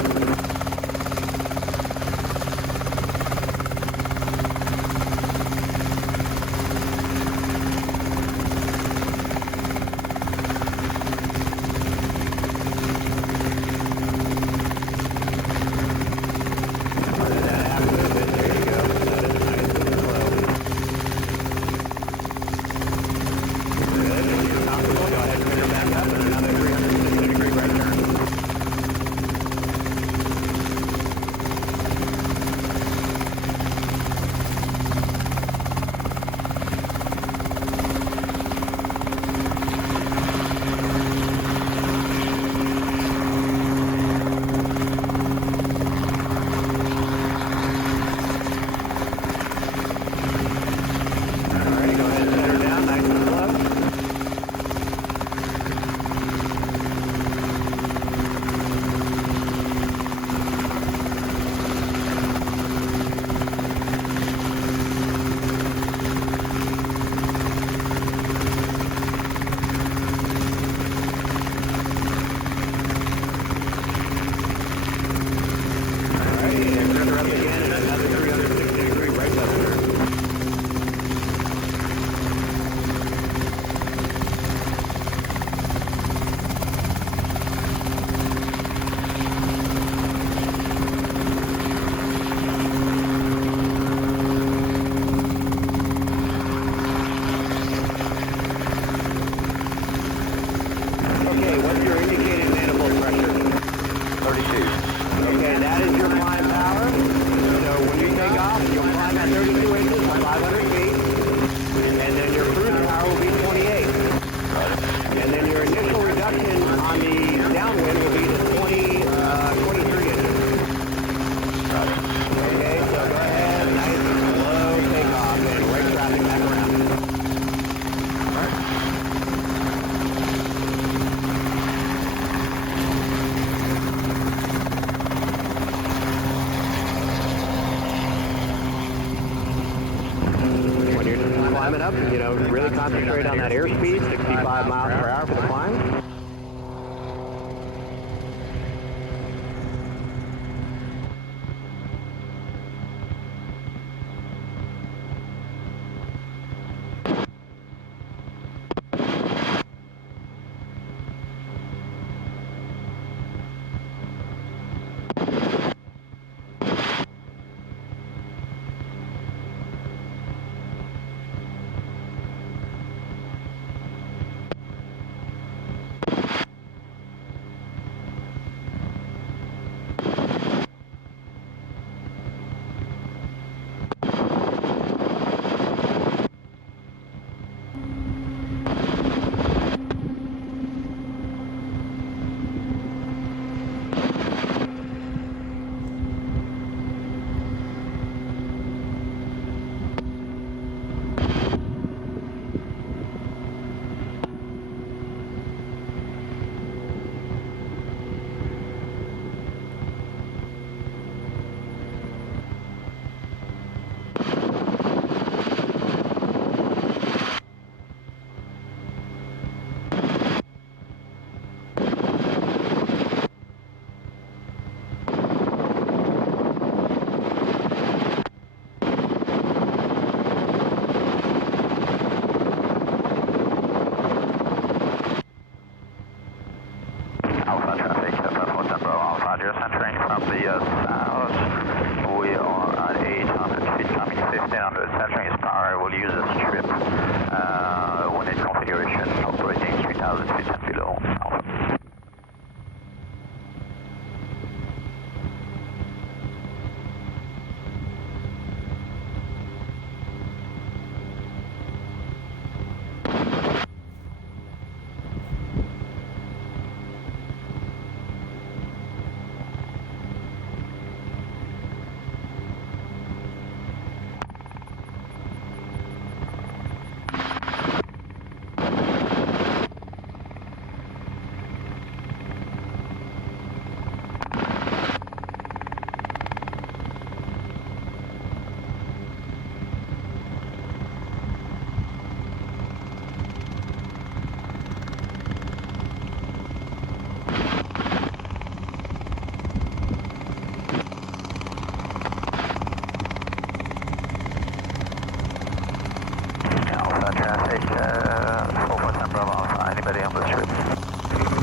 Okay, what's your indicated manifold pressure? 32. Okay, that is your climb power. So when you take off, you'll climb at 32 inches for 500 feet. And then your cruise power will be 28. And then your initial reduction on the downwind will be to 23 inches. Okay, so go ahead, nice slow takeoff and right traffic back around. When you're climbing up, really concentrate on that airspeed, 65 miles per hour for the climb.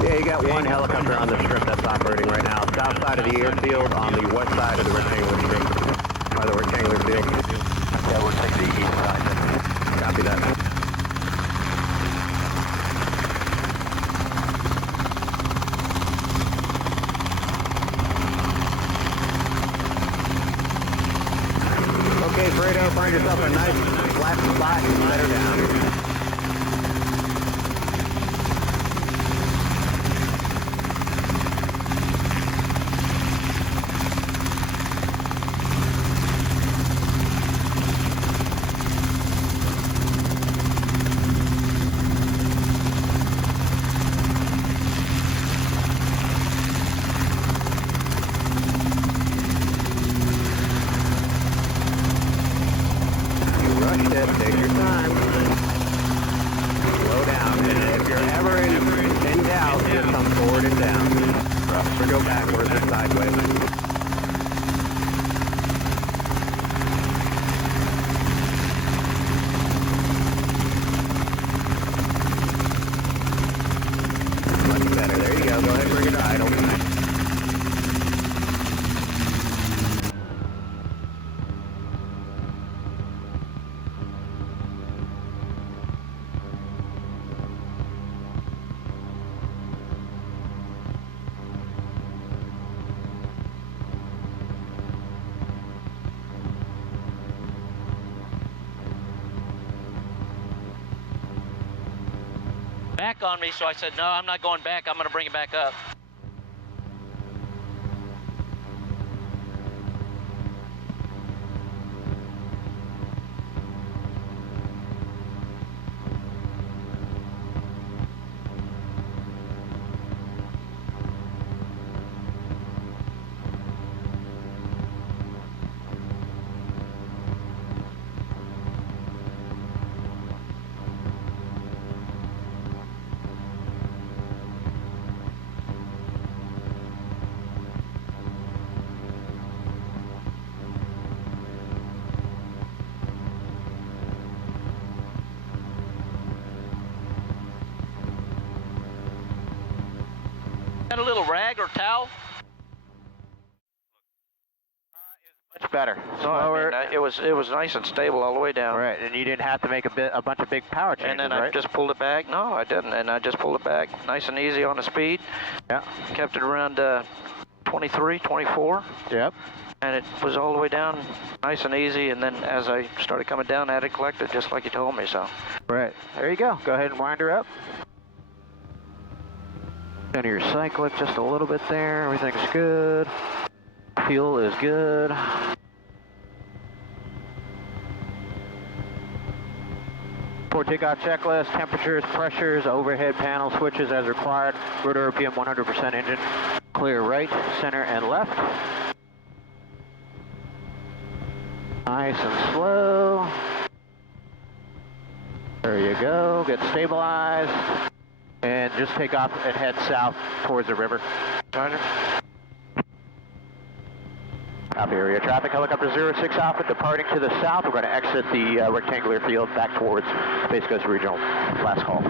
Yeah, you got one helicopter on the strip that's operating right now. South side of the airfield on the west side of the rectangular strip. By the rectangular field. Yeah, we'll take the east side. Copy that. Okay, Fredo, find yourself a nice flat spot and let her down. Take your time. Slow down. And if you're ever in doubt, just come forward and down. Or go backwards or sideways. Much better. There you go. Go ahead and bring it to idle. back on me, so I said, no, I'm not going back. I'm going to bring it back up. Got a little rag or towel? Much better. No, I mean, it was nice and stable all the way down. Right, and you didn't have to make a bunch of big power changes, And then right? I just pulled it back. No, I didn't. And I just pulled it back nice and easy on the speed. Yeah. Kept it around 23, 24. Yep. And it was all the way down nice and easy. And then as I started coming down, I had it collected just like you told me, so. Right. There you go. Go ahead and wind her up. Center your cyclic just a little bit there. Everything's good. Fuel is good. For takeoff checklist, temperatures, pressures, overhead panel switches as required. Rotor RPM 100% engine. Clear right, center, and left. Nice and slow. There you go. Get stabilized. And just take off and head south towards the river. Roger. Copy area traffic, helicopter 06 Alpha departing to the south. We're going to exit the rectangular field back towards Space Coast Regional. Last call.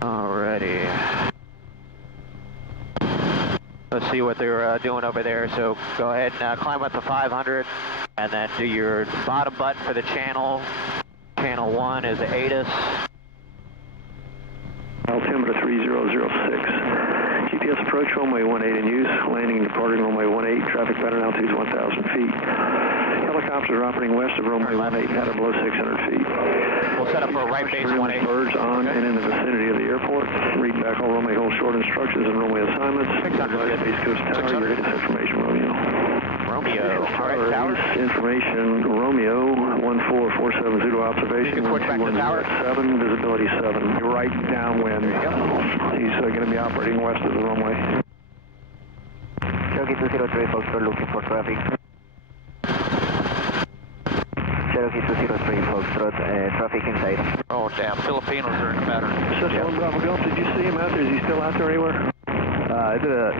Alrighty. Let's see what they're doing over there. So go ahead and climb up to 500 and then do your bottom button for the channel. Channel 1 is the ATIS. Altimeter 3006. GPS approach runway 18 in use. Landing and departing runway 18. Traffic pattern altitude is 1,000 feet. Helicopters are operating west of runway 18, pattern below 600 feet. We'll set up for a right base 18. Birds on and in the vicinity of the airport. Read back all runway hold short instructions and runway assignments. 600. Space Coast Tower, your ATIS information, Romeo. Romeo. All right, tower. Information, Romeo, 14470 observation. You can push back to the tower. 7, visibility 7. You're right downwind. He's going to be operating west of the runway. Cherokee 203, Foxtrot looking for traffic. Cherokee 203, Foxtrot, traffic inside. Oh, damn. Filipinos are in the pattern. System 1 Bravo Golf, did you see him out there? Is he still out there anywhere? I did a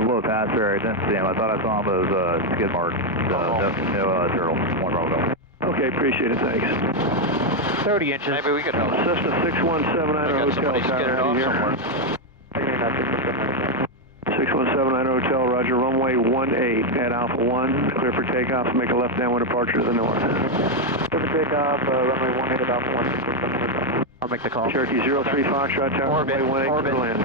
little pass there. I didn't see him. I thought I saw him as skid mark. No turtle. 1 Bravo. Okay, appreciate it. Thanks. 30 inches. Maybe we could help. Cessna 6179 Hotel Tower out here. 6179 Hotel, Roger. Runway 18 at Alpha 1. Clear for takeoff. Make a left downwind departure to the north. Clear for takeoff, runway 18 at Alpha 1. I'll make the call. Cherokee 03 Foxtrot Tower. Orbit. Runway 18 Orbit. to land.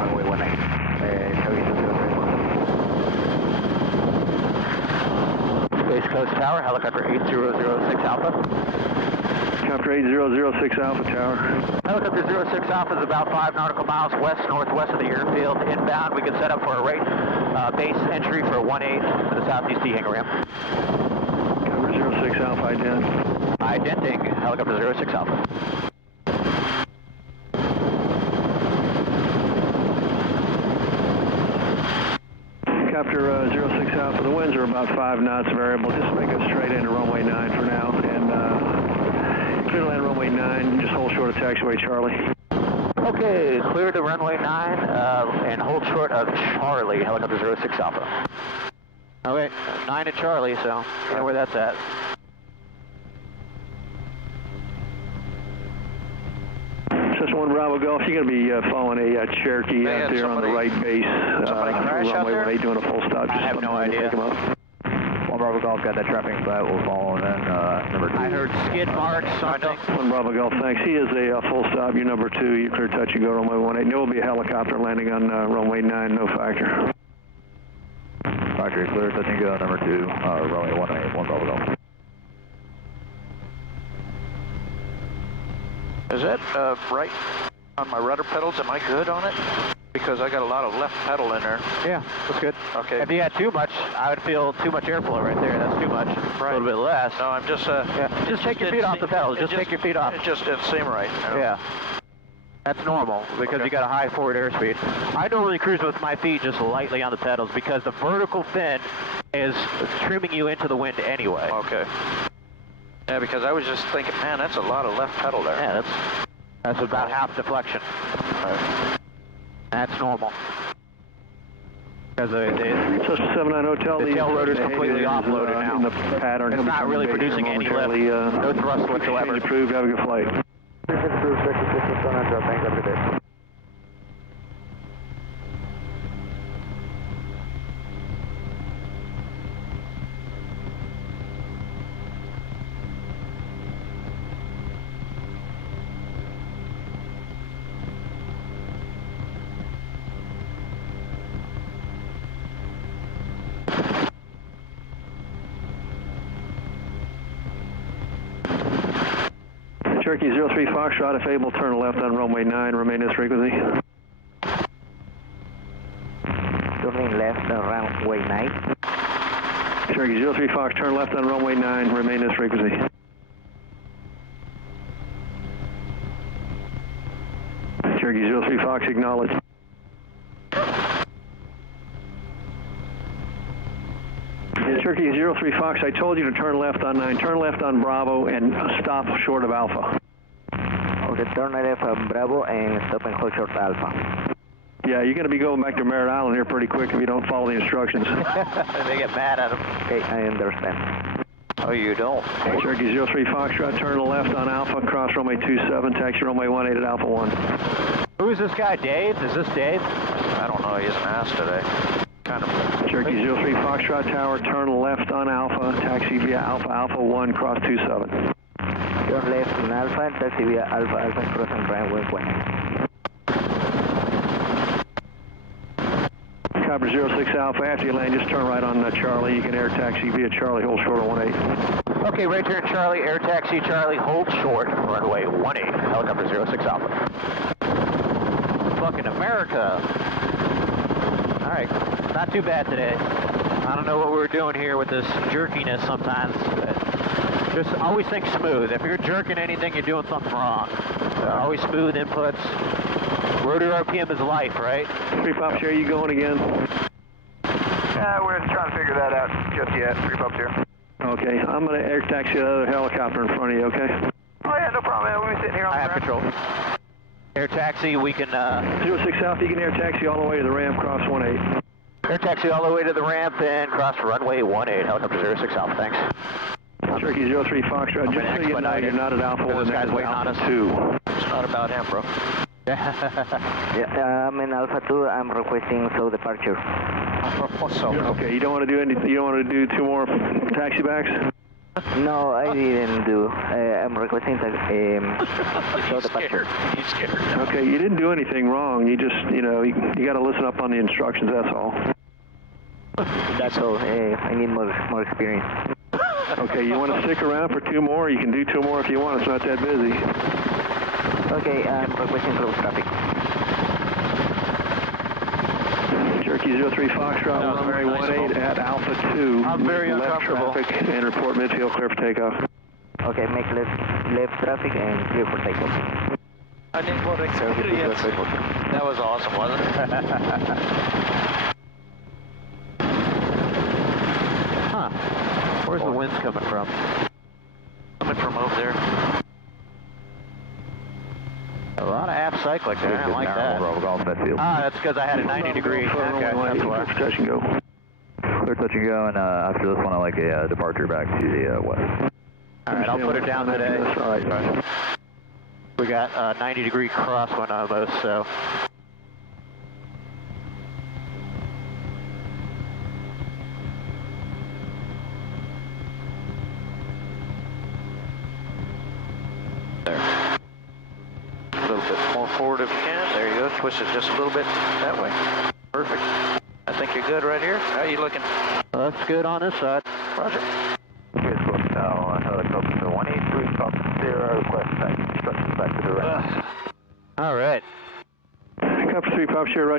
Runway 18. Cherokee 203. Space Coast Tower, helicopter 8006 Alpha. Helicopter 8006 Alpha Tower. Helicopter 06 Alpha is about 5 nautical miles west-northwest of the airfield. Inbound, we can set up for a right base entry for 18 for the southeast hangar ramp. Helicopter 06 Alpha, ident. Identing helicopter 06 Alpha. Helicopter 06 Alpha, the winds are about 5 knots variable. Just make it straight into runway 9 for now. And clear to land runway 9, just hold short of taxiway Charlie. Okay, clear to runway 9 and hold short of Charlie, helicopter 06 Alpha. Okay, 9 at Charlie, so you know where that's at. Cessna 1 Bravo Golf, you're going to be following a Cherokee out there on the right base. Somebody crash out runway there? 18 doing a full stop. I have no idea. Pick him up. 1 Bravo Golf got that traffic flat. We'll follow then number 2. I heard skid marks, something. 1 Bravo Golf, thanks. He is a full stop. You're number 2. You clear touch and go runway 18. There will be a helicopter landing on runway 9, no factor. Factory clear, touch and go, number 2, runway 18, 1 Bravo Golf. Is that right on my rudder pedals? Am I good on it? Because I got a lot of left pedal in there. Yeah, that's good. Okay. If you had too much, I would feel too much airflow right there. That's too much. Right. A little bit less. No, I'm just... Just take your feet off the pedals. Just take your feet off. It just didn't seem right. You know? Yeah. That's normal because Okay. you got a high forward airspeed. I normally cruise with my feet just lightly on the pedals because the vertical fin is trimming you into the wind anyway. Okay. Yeah, because I was just thinking, man, that's a lot of left pedal there. Yeah, that's about half deflection. That's normal. Because So 79 Hotel, the tail rotor is completely offloaded now. In the pattern. It's not really producing any lift. No thrust whatsoever. Approved. Have a good flight. Approved, check the system, thanks, have a good day. Cherokee 03 Foxtrot, if able, turn left on runway 9, remain this frequency. Turning left on runway 9. Cherokee 03 Fox, turn left on runway 9, remain this frequency. Cherokee 03 Fox, acknowledge. Cherokee 03 Fox, I told you to turn left on 9, turn left on Bravo and stop short of Alpha. Okay, turn left on Bravo and stop and hold short Alpha. Yeah, you're going to be going back to Merritt Island here pretty quick if you don't follow the instructions. They get mad at him. Okay, I understand. Oh, you don't? Cherokee 03 Foxtrot, turn left on Alpha, cross runway 27, taxi runway 18 at Alpha 1. Who is this guy, Dave? Is this Dave? I don't know. He hasn't asked today. Kind of. Cherokee 03 Foxtrot Tower, turn left on Alpha, taxi via Alpha 1, cross 27. Turn left on Alpha and taxi via Alpha crossing runway 20. Copper 06 Alpha, after you land, just turn right on Charlie. You can air taxi via Charlie, hold short on 18. Okay, right here, Charlie, air taxi, Charlie, hold short, runway 18, helicopter 06 Alpha. Fucking America. All right, not too bad today. I don't know what we were doing here with this jerkiness sometimes. Just always think smooth. If you're jerking anything, you're doing something wrong. Always smooth inputs. Rotor RPM is life, right? 3 Pops here, you going again? We're trying to figure that out just yet. 3 Pops here. Okay, I'm going to air taxi the other helicopter in front of you, okay? Oh yeah, no problem, man. We'll be sitting here on I the have ground. control. Air taxi, we can... 06 Alpha, you can air taxi all the way to the ramp, cross 18. Air taxi all the way to the ramp and cross runway 18, helicopter 06 Alpha, thanks. Cherokee 03 Foxtrot, just so you know, you're not at Alpha 1, This guy's that's waiting on Alpha us. 2. It's not about him, bro. Yeah, I'm in Alpha 2. I'm requesting slow departure. Okay, you don't want to do any, you don't want to do 2 more taxi backs? No, I didn't do. I'm requesting slow departure. He's scared. Okay, you didn't do anything wrong. You just, you know, you got to listen up on the instructions, that's all. That's all. I need more experience. Okay, you want to stick around for 2 more? You can do 2 more if you want. It's not that busy. Okay, I'm requesting close traffic. Cherokee 03 Foxtrot, runway 18 at Alpha 2. I'm very left uncomfortable. traffic and report midfield clear for takeoff. Okay, make left traffic and clear for takeoff. I didn't want to experience. That was awesome, wasn't it? Huh. Where's the winds coming from? Coming from over there. A lot of aft cyclic there. I don't like that. Bravo Golf, midfield. Ah, that's because I had a 90 degree. Okay, that's why. Touch and go. Clear touch and go, and after this one, I like a departure back to the west. All right, I'll put it down today. All right. We got a 90 degree crosswind almost, so. forward if you can. There you go. Twist it just a little bit that way. Perfect. I think you're good right here. How are you looking? That's good on this side. Roger. Helicopter 183 Pop 0, request back instructions back to the right. All right. Copter 3 Pop, share,